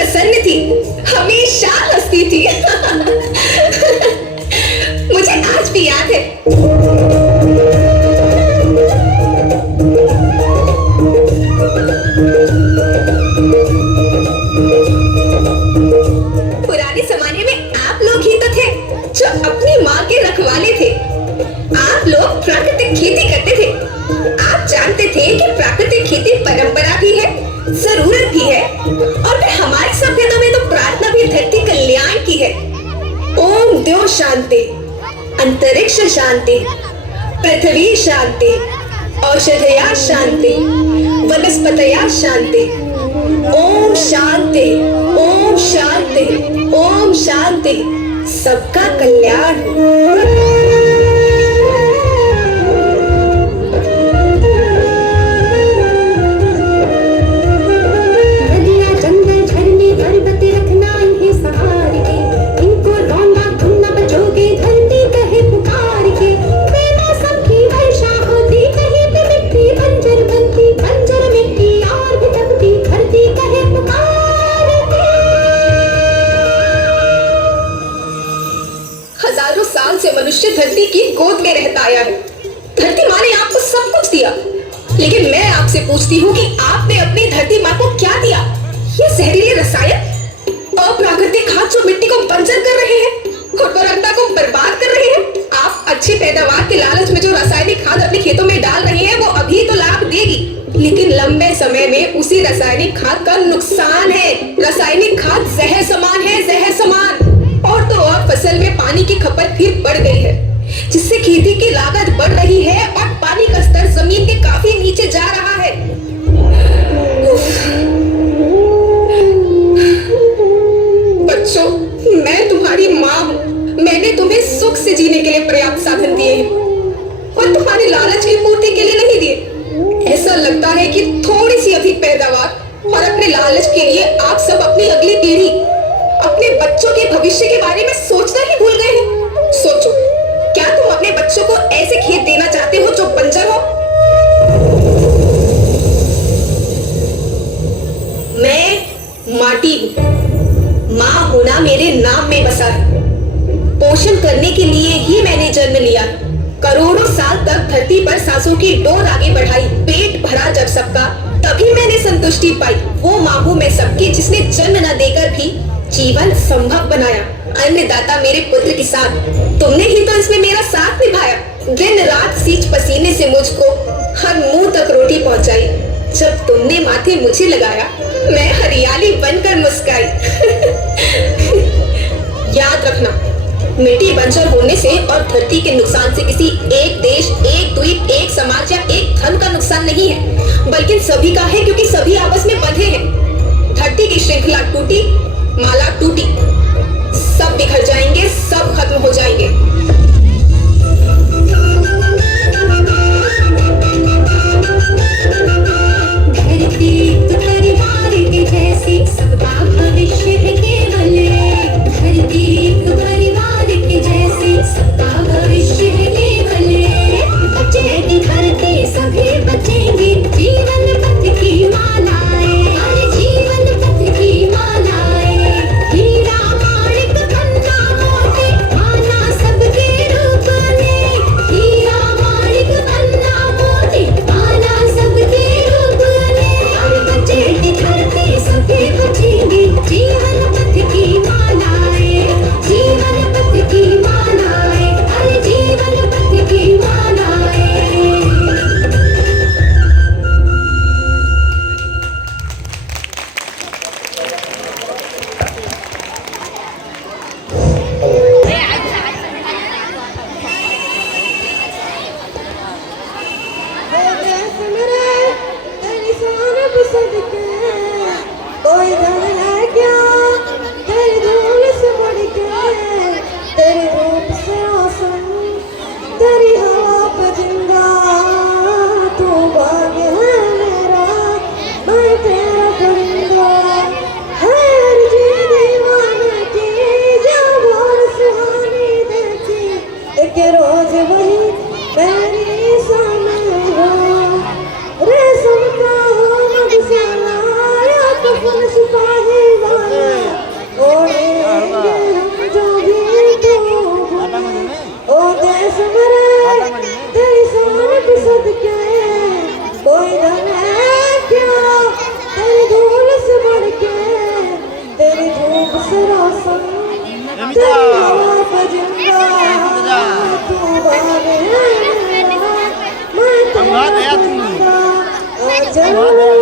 प्रसन्न थी, हमेशा हंसती थी। मुझे आज भी याद है। पुराने जमाने में आप लोग ही तो थे जो अपनी माँ के रखवाले थे। आप लोग प्राकृतिक खेती करते थे। आप जानते थे कि प्राकृतिक खेती परंपरा भी है, जरूरत भी है, और फिर हमारी सभ्यता में तो प्रार्थना भी धरती कल्याण की है। ओम द्यो शांति, अंतरिक्ष शांति, पृथ्वी शांति, औषधया शांति, वनस्पतया शांति। ओम शांति, ओम शांति, ओम शांति। सबका कल्याण हो। हजारों साल से मनुष्य धरती की गोद में रहता आया है। धरती माँ ने आपको सब कुछ दिया, लेकिन मैं आपसे पूछती हूँ कि आपने अपनी धरती माँ को क्या दिया? ये जहरीले रसायन, अप्राकृतिक खाद जो मिट्टी को बंजर कर रहे हैं, उर्वरकता को बर्बाद कर रहे हैं। आप अच्छी पैदावार के लालच में जो रासायनिक खाद अपने खेतों में डाल रहे हैं, वो अभी तो लाभ देगी, लेकिन लंबे समय में उसी रासायनिक खाद का नुकसान है। रासायनिक खाद जहर समान है, जहर समान। और तो और फसल में पानी की खपत फिर बढ़ गई है, जिससे खेती की लागत बढ़ रही है और पानी का स्तर जमीन के काफी नीचे जा रहा है। बच्चों, मैं तुम्हारी माँ हूँ। मैंने तुम्हें सुख से जीने के लिए पर्याप्त साधन दिए हैं और तुम्हारे लालच की पूर्ति के लिए नहीं दिए। ऐसा लगता है कि थोड़ी सी अधिक पैदावार और अपने लालच के लिए आप सब अपनी अगली पीढ़ी, अपने बच्चों के भविष्य के बारे में सोचना ही भूल गए हैं। सोचो, क्या तुम अपने बच्चों को ऐसे खेत देना चाहते हो जो बंजर हो? मैं माटी हूँ। माँ होना मेरे नाम में बसा है। पोषण करने के लिए ही मैंने जन्म लिया। करोड़ों साल तक धरती पर सांसों की डोर आगे बढ़ाई। पेट भरा जब सबका, तभी मैंने संतुष्टि पाई। वो माँ हूँ मैं सबकी, जिसने जन्म न देकर भी जीवन संभव बनाया। अन्नदाता मेरे पुत्र किसान, तुमने ही तो इसमें मेरा साथ निभाया। दिन रात सींच पसीने से मुझको हर मुंह तक रोटी पहुंचाई। जब तुमने माथे मुझे लगाया, मैं हरियाली बनकर मुस्काई। याद रखना, मिट्टी बंजर होने से और धरती के नुकसान से किसी एक देश, एक द्वीप, एक समाज या एक धर्म का नुकसान नहीं है, बल्कि सभी का है, क्योंकि सभी आपस में बंधे हैं। धरती की श्रृंखला टूटी, माला टूटी, सब बिखर जाएंगे, सब खत्म हो जाएंगे। धरती तो परिवार के जैसी, सबका भविष्य है केवल। धरती तो परिवार के जैसी, सबका भविष्य है केवल। बचेगी धरती, सभी बचेंगे। जीवन पथ की मालाएं, हर जीवन पथ की मालाएं। हीरा माणिक पन्ना मोती, माला सबके रूप में। हीरा माणिक पन्ना मोती, माला सबके रूप में। और बचेगी धरती, सभी बचेंगे। जीवन पथ की मालाएं, जीवन पथ की मालाएं, हर जीवन पथ की मालाएं। कोई धन है क्या? Hãy subscribe cho kênh Ghiền Mì Gõ để không bỏ lỡ